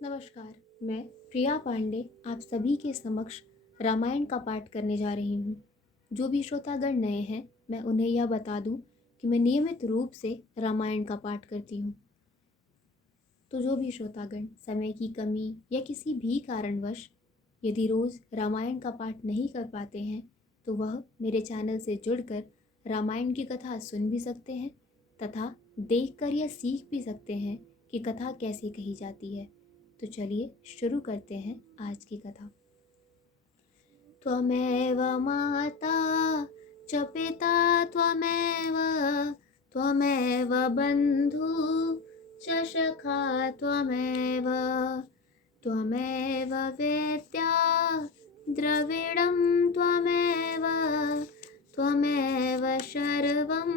नमस्कार, मैं प्रिया पांडे आप सभी के समक्ष रामायण का पाठ करने जा रही हूँ। जो भी श्रोतागण नए हैं, मैं उन्हें यह बता दूँ कि मैं नियमित रूप से रामायण का पाठ करती हूँ। तो जो भी श्रोतागण समय की कमी या किसी भी कारणवश यदि रोज़ रामायण का पाठ नहीं कर पाते हैं, तो वह मेरे चैनल से जुड़कर रामायण की कथा सुन भी सकते हैं तथा देखकर यह सीख भी सकते हैं कि कथा कैसे कही जाती है। तो चलिए शुरू करते हैं आज की कथा। त्वमेव माता च पिता त्वमेव त्वमेव बन्धु च सखा त्वमेव त्वमेव वेद्या द्रविडं त्वमेव त्वमेव सर्वं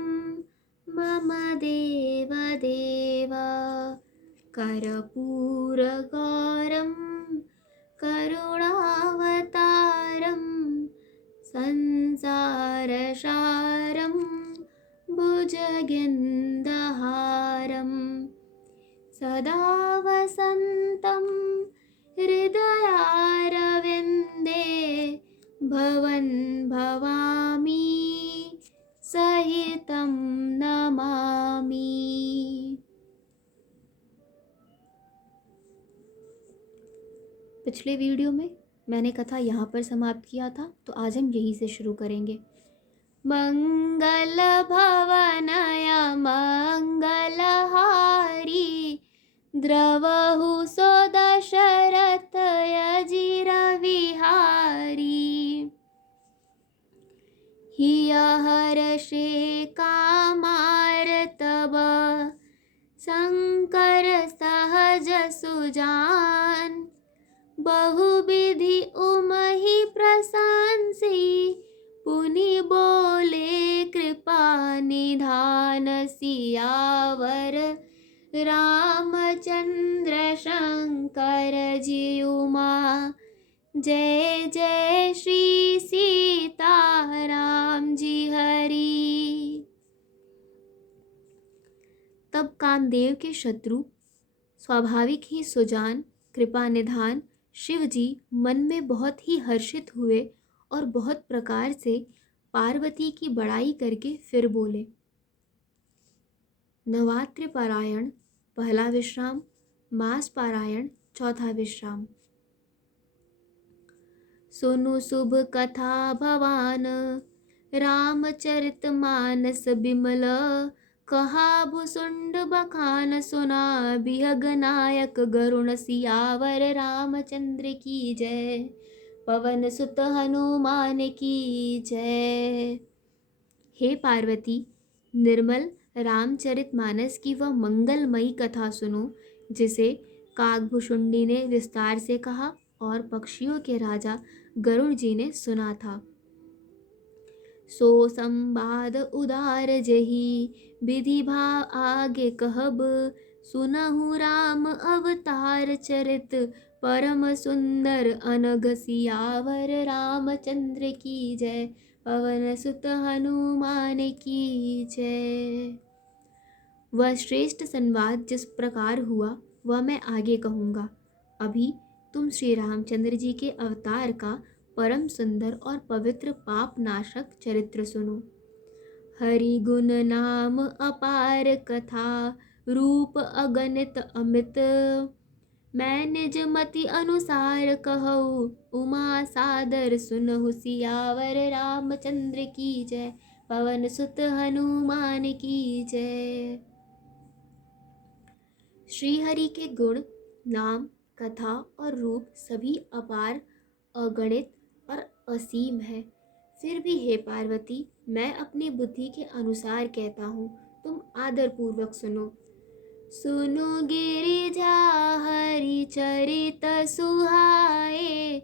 मम देवदेव कर्पूरगौरं करुणावतारं संसारसारं भुजगेन्दहारं सदा वसन्तं हृदयारविन्दे भवन् भवामि सहितं नमामि। पिछले वीडियो में मैंने कथा यहाँ पर समाप्त किया था, तो आज हम यहीं से शुरू करेंगे। मंगल भवनय मंगलहारी द्रवहु सो दशरथ अजिर विहारी हिय हर्षे कामार्तव शंकर सहज सुजान बहुविधि उमहि प्रशंसी पुनि बोले कृपा निधान सियावर रामचंद्र शंकर जी उमा जय जय श्री सीताराम जी हरि। तब कामदेव के शत्रु स्वाभाविक ही सुजान कृपा निधान शिव जी मन में बहुत ही हर्षित हुए और बहुत प्रकार से पार्वती की बड़ाई करके फिर बोले। नवरात्रि पारायण पहला विश्राम, मास पारायण चौथा विश्राम। सुनु शुभ कथा भवान रामचरितमानस बिमल कहा भुसुंड बखान सुना बिहग नायक गरुण सियावर रामचंद्र की जय पवन सुत हनुमान की जय। हे पार्वती, निर्मल रामचरितमानस की वह मंगलमयी कथा सुनो जिसे काकभुसुंडी ने विस्तार से कहा और पक्षियों के राजा गरुड़ जी ने सुना था। सो संवाद उदार जही विधि भाव आगे कहब सुनहु राम अवतार चरित परम सुंदर अनघ सियावर रामचंद्र की जय पवन सुत हनुमान की जय। वह श्रेष्ठ संवाद जिस प्रकार हुआ वह मैं आगे कहूँगा। अभी तुम श्री रामचंद्र जी के अवतार का परम सुंदर और पवित्र पाप नाशक चरित्र सुनो। हरि गुण नाम अपार कथा रूप अगणित अमित मैं निज मति अनुसार कहूँ उमा सादर सुनहु सियावर रामचंद्र की जय पवन सुत हनुमान की जय। श्री हरि के गुण, नाम, कथा और रूप सभी अपार, अगणित और असीम है। फिर भी हे पार्वती, मैं अपनी बुद्धि के अनुसार कहता हूँ, तुम आदर पूर्वक सुनो। सुनो गिरिजा हरि चरित सुहाए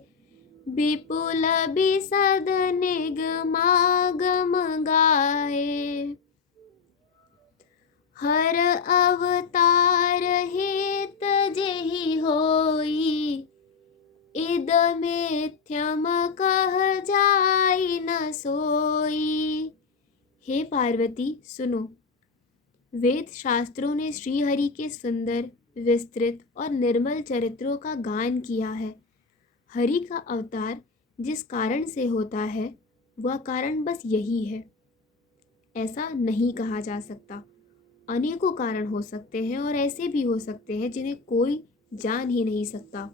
विपुल बिसद निगमागम गाए हर अवतार हेत जेहि होई इद मिथ्यम कह जाई न सोई। हे पार्वती सुनो, वेद शास्त्रों ने श्री हरि के सुंदर विस्तृत और निर्मल चरित्रों का गान किया है। हरि का अवतार जिस कारण से होता है वह कारण बस यही है, ऐसा नहीं कहा जा सकता। अनेकों कारण हो सकते हैं और ऐसे भी हो सकते हैं जिन्हें कोई जान ही नहीं सकता।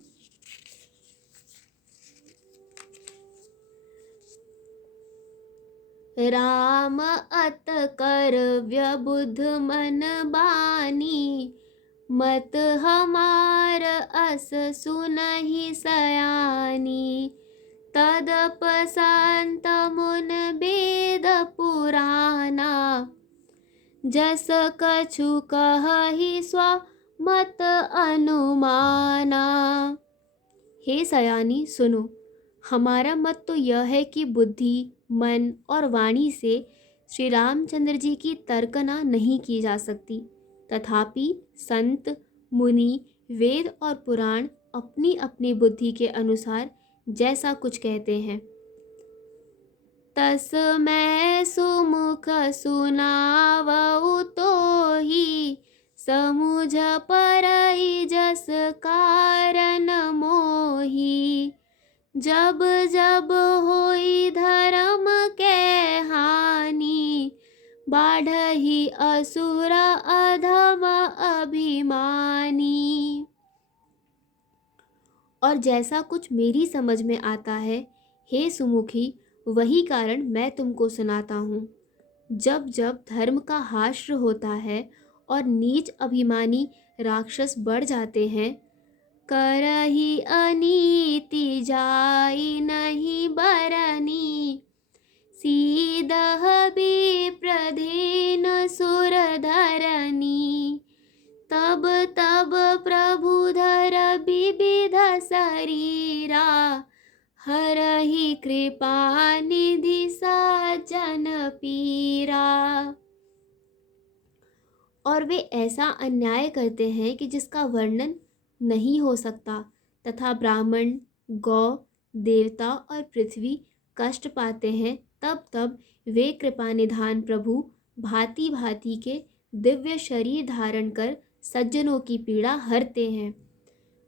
राम अत कर व्यबुध मन बानी, मत हमार अस सुनहि सयानी। तदप संत मुन वेद पुराना, जस कछु कहहि स्व मत अनुमाना। हे सयानी सुनो, हमारा मत तो यह है कि बुद्धि, मन और वाणी से श्री रामचंद्र जी की तर्कना नहीं की जा सकती, तथापि संत, मुनि, वेद और पुराण अपनी अपनी बुद्धि के अनुसार जैसा कुछ कहते हैं। तस मैं सुमुख सुनावउ तोहि, समुझ परहि जस कारण मोहि। जब जब होई धर्म के हानि, बाढ़हि असुर अधम अभिमानी। और जैसा कुछ मेरी समझ में आता है, हे सुमुखी, वही कारण मैं तुमको सुनाता हूँ। जब जब धर्म का हास्य होता है और नीच अभिमानी राक्षस बढ़ जाते हैं, करहि अनीति जाई नहीं बरनी। सीदह विप्रधीन सुर धरनी, तब तब प्रभुधर विविध शरीरा। हरहि कृपा निधि सज्जन पीरा। और वे ऐसा अन्याय करते हैं कि जिसका वर्णन नहीं हो सकता, तथा ब्राह्मण, गौ, देवता और पृथ्वी कष्ट पाते हैं। तब तब वे कृपा निधान प्रभु भांति भांति के दिव्य शरीर धारण कर सज्जनों की पीड़ा हरते हैं।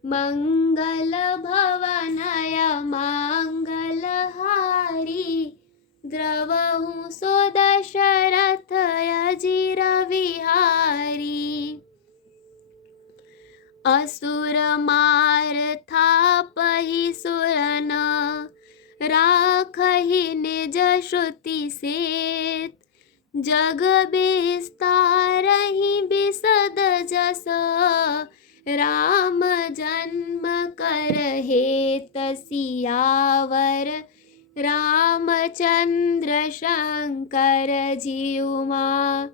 मंगल भवनय मंगल हारी, द्रवहु सो दशरथ अजिर विहारी। असुर मार थापहि सुरन, राखहि निज श्रुति सेत। जग विस्तारहि बिसद जस, राम जन्म कर हेत सियावर। रामचंद्र शंकर जीउमा,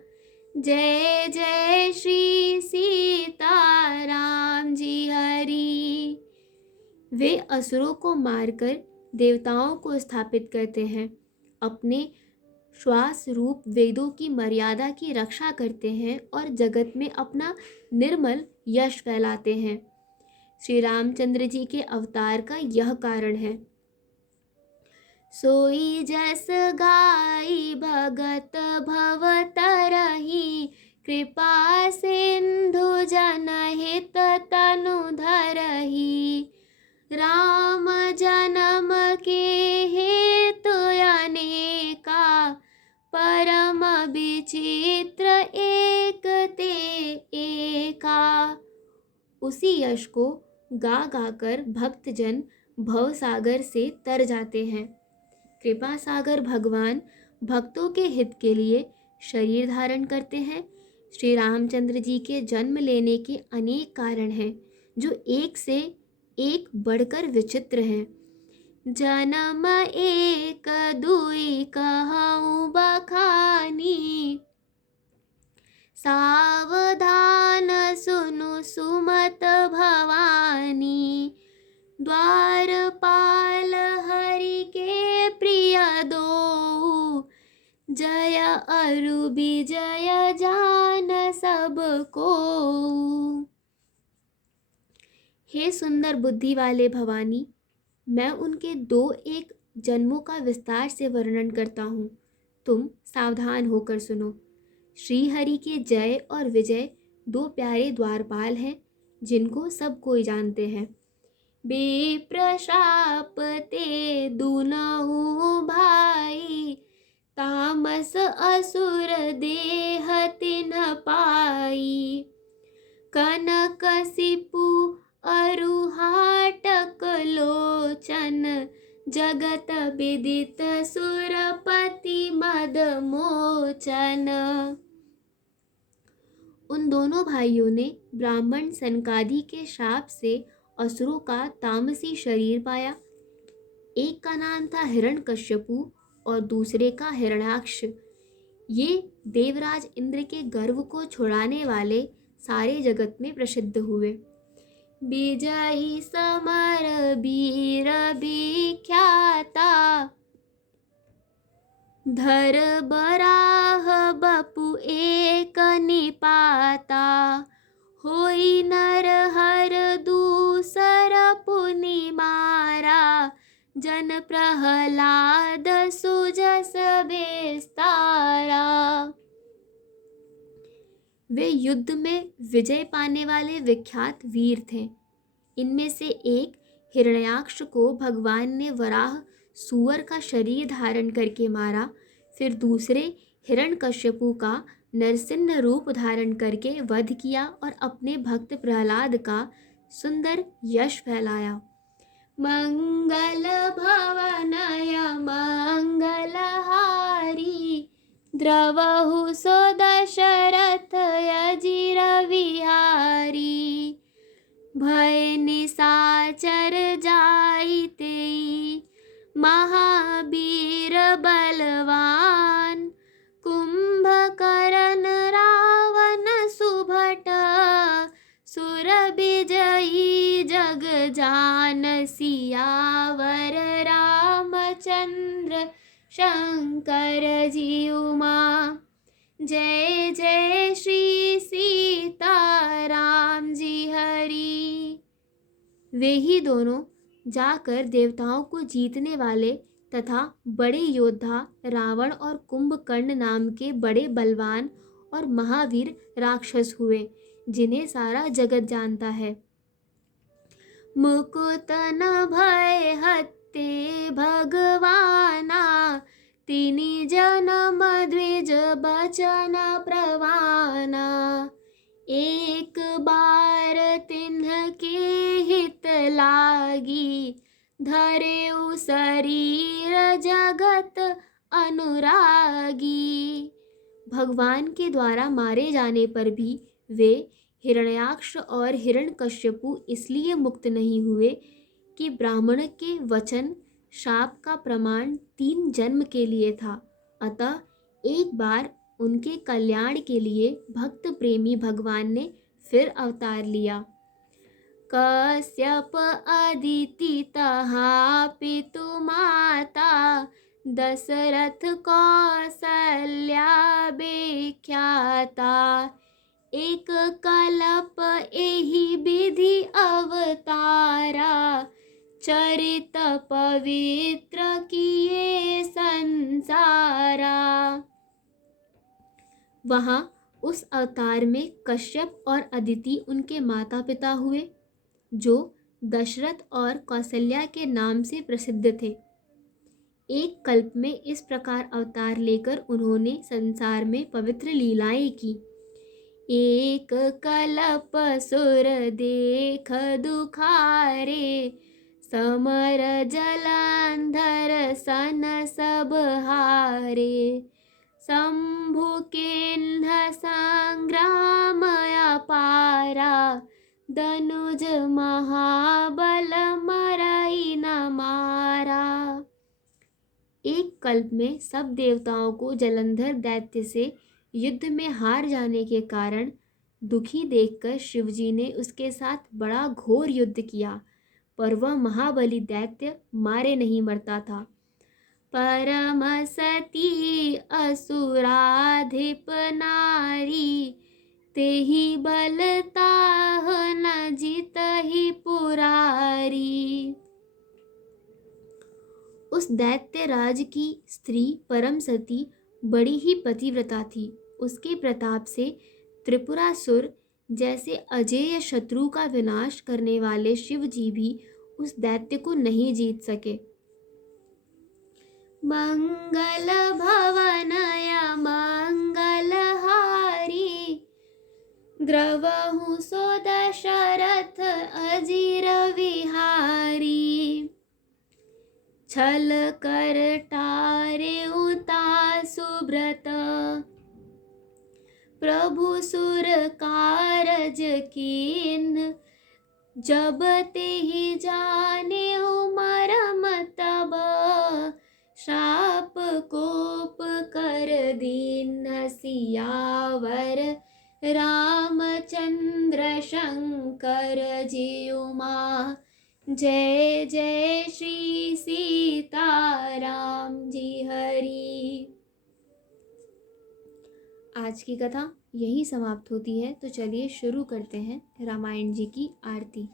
जय जय श्री सीताराम जी हरि। वे असुरों को मारकर देवताओं को स्थापित करते हैं, अपने श्वास रूप वेदों की मर्यादा की रक्षा करते हैं और जगत में अपना निर्मल यश फैलाते हैं। श्री रामचंद्र जी के अवतार का यह कारण है। सोई जस गाई भगत भव तरही, कृपा सिंधु जनहित तनु धरही। राम जन्म के हेतु अनेका, परम विचित्र एक ते एका। उसी यश को गा गाकर भक्तजन भवसागर से तर जाते हैं। कृपा सागर भगवान भक्तों के हित के लिए शरीर धारण करते हैं। श्री रामचंद्र जी के जन्म लेने के अनेक कारण हैं, जो एक से एक बढ़कर विचित्र हैं। जन्म एक दुई कहूँ बखानी, सावधान सुनु सुमत भवानी। द्वारपाल हरि के प्रिय दो, जय अरु विजय जान सबको। हे सुंदर बुद्धि वाले भवानी, मैं उनके 2-1 जन्मों का विस्तार से वर्णन करता हूँ, तुम सावधान होकर सुनो। श्री हरि के जय और विजय 2 प्यारे द्वारपाल हैं। जिनको सब कोई जानते हैं। विप्रशाप ते दुनहु भाई, तामस असुर देह तिन्ह पाई। कनकसिपु अरुहाटक लोचन, जगत विदित सुरपति मद मोचन। उन दोनों भाइयों ने ब्राह्मण सनकादि के शाप से असुरों का तामसी शरीर पाया। एक का नाम था हिरण्यकश्यपु और दूसरे का हिरण्याक्ष। ये देवराज इंद्र के गर्व को छुड़ाने वाले सारे जगत में प्रसिद्ध हुए। विजयी समर वीर विख्याता, धर बराह बपु एक निपाता। होई नर हर दूसर पुनि मारा, जन प्रहलाद सुजस बेस्तारा। वे युद्ध में विजय पाने वाले विख्यात वीर थे। इनमें से एक हिरण्याक्ष को भगवान ने वराह सूअर का शरीर धारण करके मारा। फिर दूसरे हिरण्यकश्यपु का नरसिंह रूप धारण करके वध किया और अपने भक्त प्रहलाद का सुंदर यश फैलाया। मंगल भवनय मंगलहारी, द्रवहु सो दशरथ अजिर विहारी। भय निशाचर जाइते महावीर बलवान, कुंभकर्ण रावण सुभट, सुर विजयी जग जान। सियावर रामचंद्र शंकर जी उमा, जय जय श्री सीताराम जी हरि। वे ही दोनों जाकर देवताओं को जीतने वाले तथा बड़े योद्धा रावण और कुंभकर्ण नाम के बड़े बलवान और महावीर राक्षस हुए, जिन्हें सारा जगत जानता है। मुकुत न भय हत्ते भगवाना, तिनि जन्म द्विज बचन प्रवाना। एक बार तिन्ह के हित लागी, धरेउ शरीर जगत अनुरागी। भगवान के द्वारा मारे जाने पर भी वे हिरण्याक्ष और हिरण्यकश्यपु इसलिए मुक्त नहीं हुए कि ब्राह्मण के वचन शाप का प्रमाण 3 जन्म के लिए था। अतः एक बार उनके कल्याण के लिए भक्त प्रेमी भगवान ने फिर अवतार लिया। कश्यप अदिति तहा पितु माता, दशरथ कौसल्या विख्याता। एक कल्प एहि विधि अवतारा, चरित पवित्र किए संसारा। वहाँ उस अवतार में कश्यप और अदिति उनके माता पिता हुए, जो दशरथ और कौसल्या के नाम से प्रसिद्ध थे। एक कल्प में इस प्रकार अवतार लेकर उन्होंने संसार में पवित्र लीलाएं की। एक कल्प सुर देख दुखारे, समर जलांधर सन सब हारे। शंभु किन्ह संग्राम अपारा, धनुज महाबल मरई न मारा। एक कल्प में सब देवताओं को जलंधर दैत्य से युद्ध में हार जाने के कारण दुखी देखकर शिवजी ने उसके साथ बड़ा घोर युद्ध किया, पर वह महाबली दैत्य मारे नहीं मरता था। परम सती असुराधिप नारी, तेहि बलताह न जितहि पुरारी। उस दैत्य राज की स्त्री परम सती बड़ी ही पतिव्रता थी। उसके प्रताप से त्रिपुरासुर जैसे अजेय शत्रु का विनाश करने वाले शिव जी भी उस दैत्य को नहीं जीत सके। मंगल भवनया मंगलहारी, द्रवहु सो दशरथ अजीर विहारी। छल कर टारे उता सुब्रत, प्रभु सुर कारज कीन्ह। जब तेहि जाने मरम तब, श्राप कोप कर दीन सियावर। रामचंद्र शंकर जी उमा, जय जय श्री सीताराम जी हरि। आज की कथा यही समाप्त होती है। तो चलिए शुरू करते हैं रामायण जी की आरती।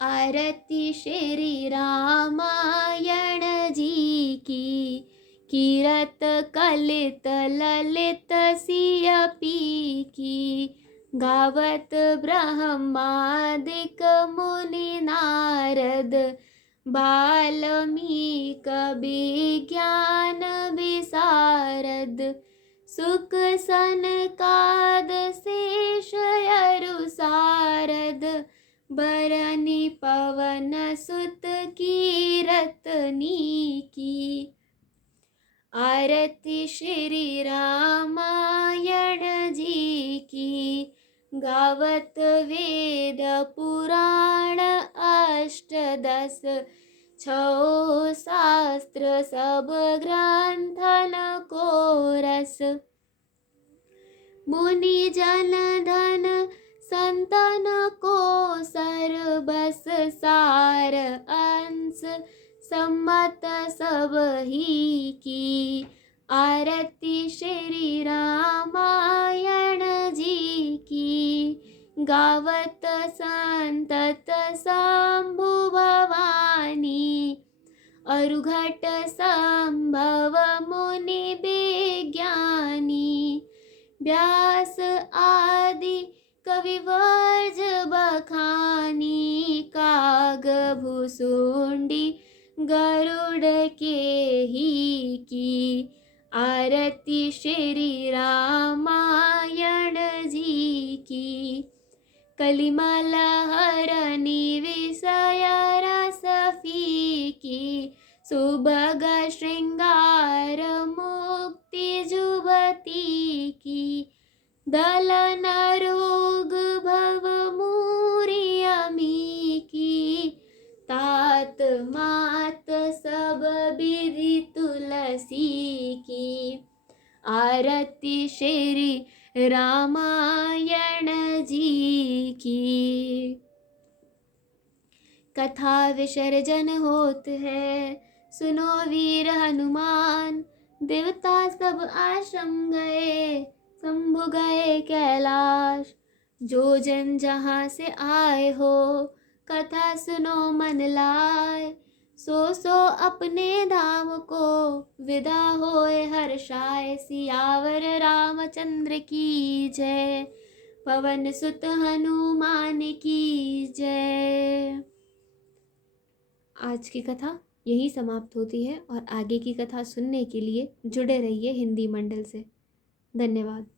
आरती श्री रामायण जी की, कीरत कलित ललित सिय पी की। गावत ब्रह्मादिक मुनि नारद, बाल्मीक विज्ञान विशारद। सुक सनकाद शेष अरु सारद, बरनी पवन सुत कीरतनी की। आरती श्री रामायण जी की, गावत वेद पुराण अष्टदश। छौ शास्त्र सब ग्रंथन को रस, मुनि जन धन संतन को सर्वस। सार अंश सम्मत सब ही की। आरती श्री रामायण जी की, गावत संतत शंभु भवानी। अरुघट संभव मुनि विज्ञानी, व्यास आदि कविवर्ज बखानी। काग भुसुंडी गरुड़ के ही की। आरती श्री रामायण जी की, कलिमल हरनि विषय रस फीकी। सुभग श्रृंगार मुक्ति जुबती की। दलन रोग भव मूरी अमी की। तात मात सब विधि तुलसी की। आरती श्री रामायण जी की। कथा विसर्जन होत है, सुनो वीर हनुमान। देवता सब आश्रम गए, शंभु गए कैलाश। जो जन जहाँ से आए हो, कथा सुनो मन लाए। सो सो अपने धाम को, विदा होए हर्षाए। सियावर रामचंद्र की जय, पवन सुत हनुमान की जय। आज की कथा यही समाप्त होती है और आगे की कथा सुनने के लिए जुड़े रहिए हिंदी मंडल से। धन्यवाद।